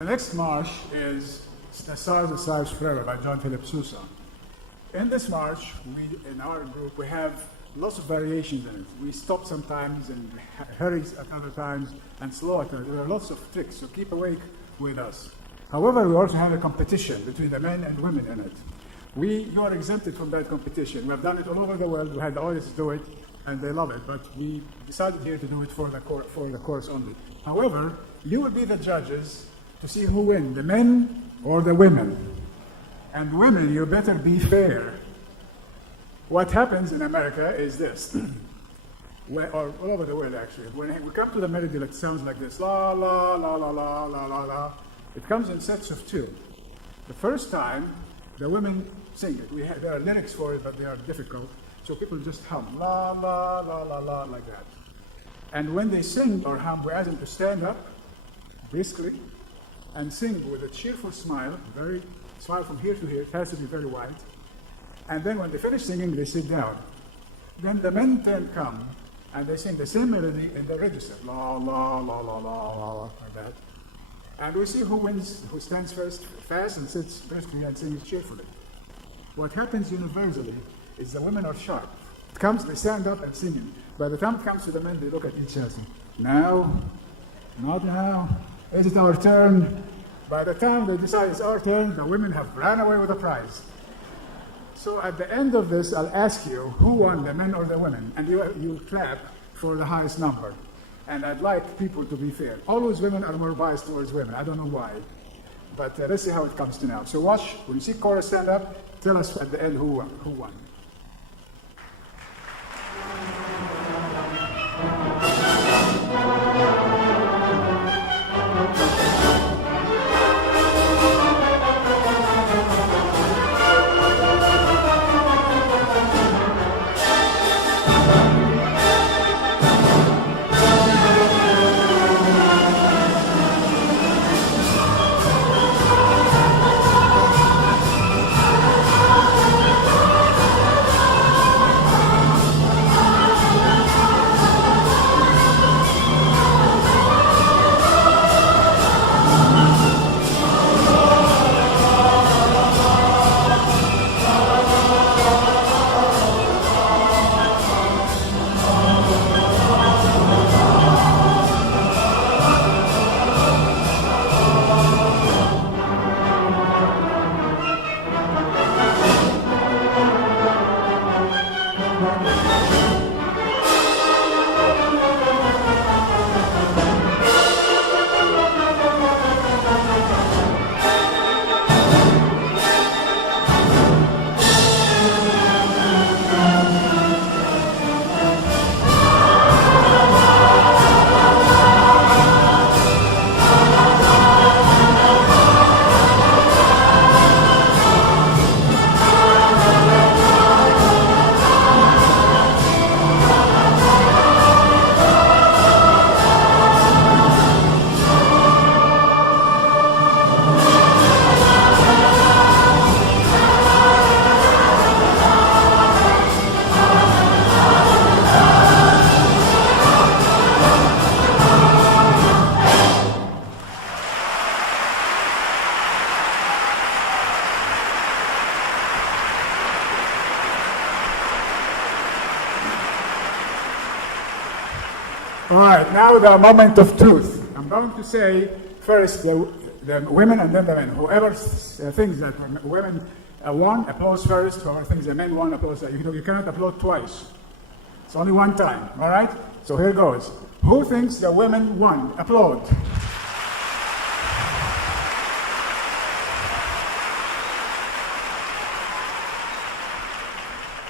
The next march is The Stars of Stars Forever by John Philip Sousa. In this march, in our group, we have lots of variations in it. We stop sometimes and hurry at other times and slow at others. There are lots of tricks, so keep awake with us. However, we also have a competition between the men and women in it. You are exempted from that competition. We have done it all over the world. We had the audience do it, and they love it, but we decided here to do it for the course only. However, you will be the judges to see who win, the men or the women. And women, you better be fair. What happens in America is this, or all over the world actually. When we come to the melody, it sounds like this, la, la, la, la, la, la, la, la. It comes in sets of two. The first time, the women sing it. There are lyrics for it, but they are difficult. So people just hum, la, la, la, la, la, like that. And when they sing or hum, we ask them to stand up, briskly, and sing with a cheerful smile, smile from here to here, it has to be very wide. And then when they finish singing, they sit down. Then the men come, and they sing the same melody in the register, la, la, la, la, la, la, like that. And we see who wins, who stands first, fast, and sits briskly and sings cheerfully. What happens universally is the women are sharp. It comes, they stand up and sing it. By the time it comes to the men, they look at each other. Now, not now. Is it our turn? By the time they decide it's our turn, the women have ran away with the prize. So at the end of this, I'll ask you who won, the men or the women, and you'll clap for the highest number. And I'd like people to be fair. Always women are more biased towards women. I don't know why. But let's see how it comes to now. So watch, when you see chorus stand up, tell us at the end who won. All right, now the moment of truth. I'm going to say first the women and then the men. Whoever thinks that women won, applause first. Whoever thinks the men won, applause. You cannot applaud twice. It's only one time, all right? So here goes. Who thinks the women won? Applaud.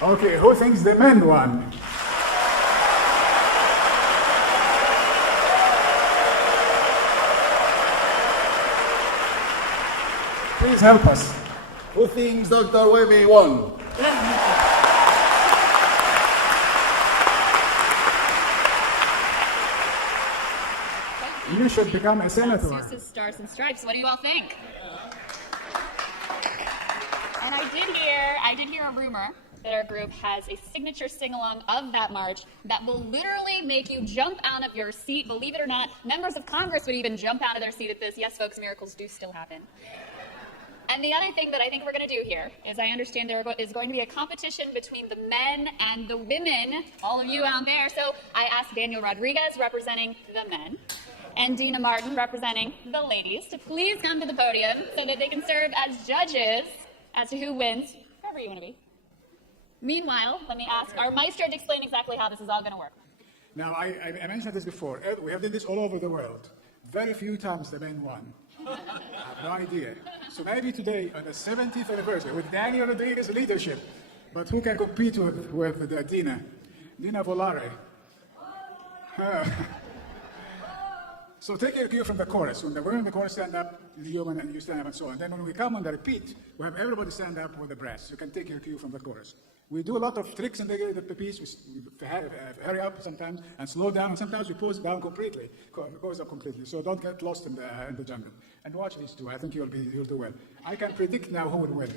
Okay, who thinks the men won? Please help us. Who thinks Dr. Wahby won? You should become a senator. Sousa's Stars and Stripes. What do you all think? And I did hear a rumor that our group has a signature sing-along of that march that will literally make you jump out of your seat. Believe it or not, members of Congress would even jump out of their seat at this. Yes, folks, miracles do still happen. And the other thing that I think we're going to do here is I understand there is going to be a competition between the men and the women, all of you out there. So I asked Daniel Rodriguez, representing the men, and Dina Martin, representing the ladies, to please come to the podium so that they can serve as judges as to who wins, wherever you want to be. Meanwhile, let me ask our Maestro to explain exactly how this is all going to work. Now, I mentioned this before. We have done this all over the world. Very few times the men won. I have no idea. So maybe today, on the 70th anniversary, with Daniel Rodriguez's leadership, but who can compete with Dina? Dina Volare. So take your cue from the chorus. When the women in the chorus stand up, you stand up and so on. Then when we come on the repeat, we have everybody stand up with the brass. You can take your cue from the chorus. We do a lot of tricks in the piece. We hurry up sometimes and slow down, and sometimes we pause down completely. So don't get lost in the jungle. And watch these two. I think you'll do well. I can predict now who will win.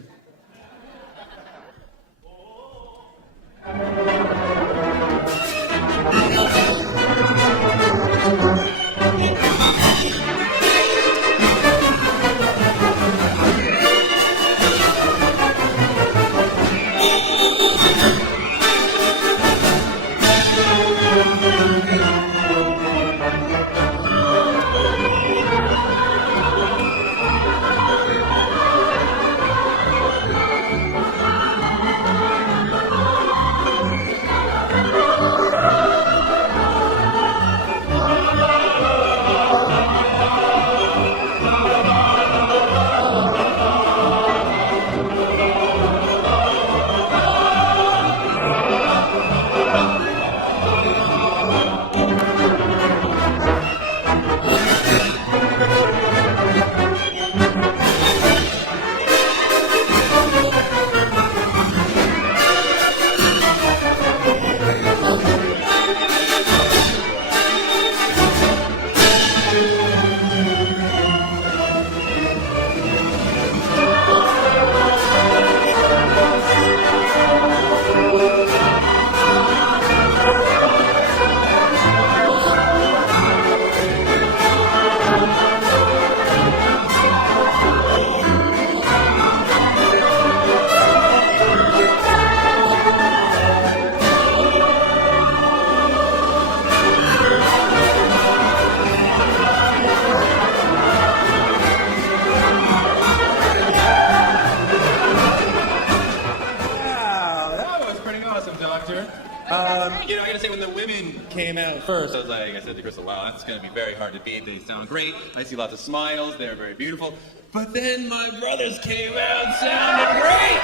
I gotta say, when the women came out first, I said to Crystal, wow, that's gonna be very hard to beat. They sound great. I see lots of smiles. They're very beautiful. But then my brothers came out sounding great.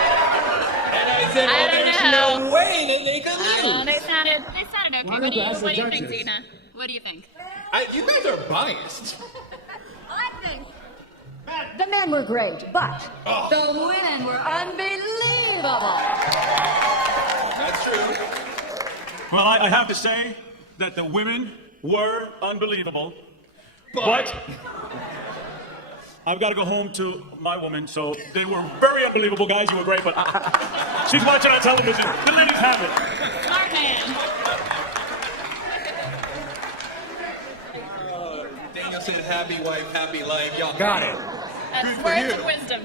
And I said, well, there's no way that they could lose. They sounded okay. What do you think, Dina? What do you think? You guys are biased. I think the men were great, but the women were unbelievable. That's true. Well, I have to say that the women were unbelievable, but I've got to go home to my woman, so they were very unbelievable, guys. You were great, but she's watching on television. The ladies have it. Smart man. Daniel said, happy wife, happy life. Y'all Got it. That's words of wisdom.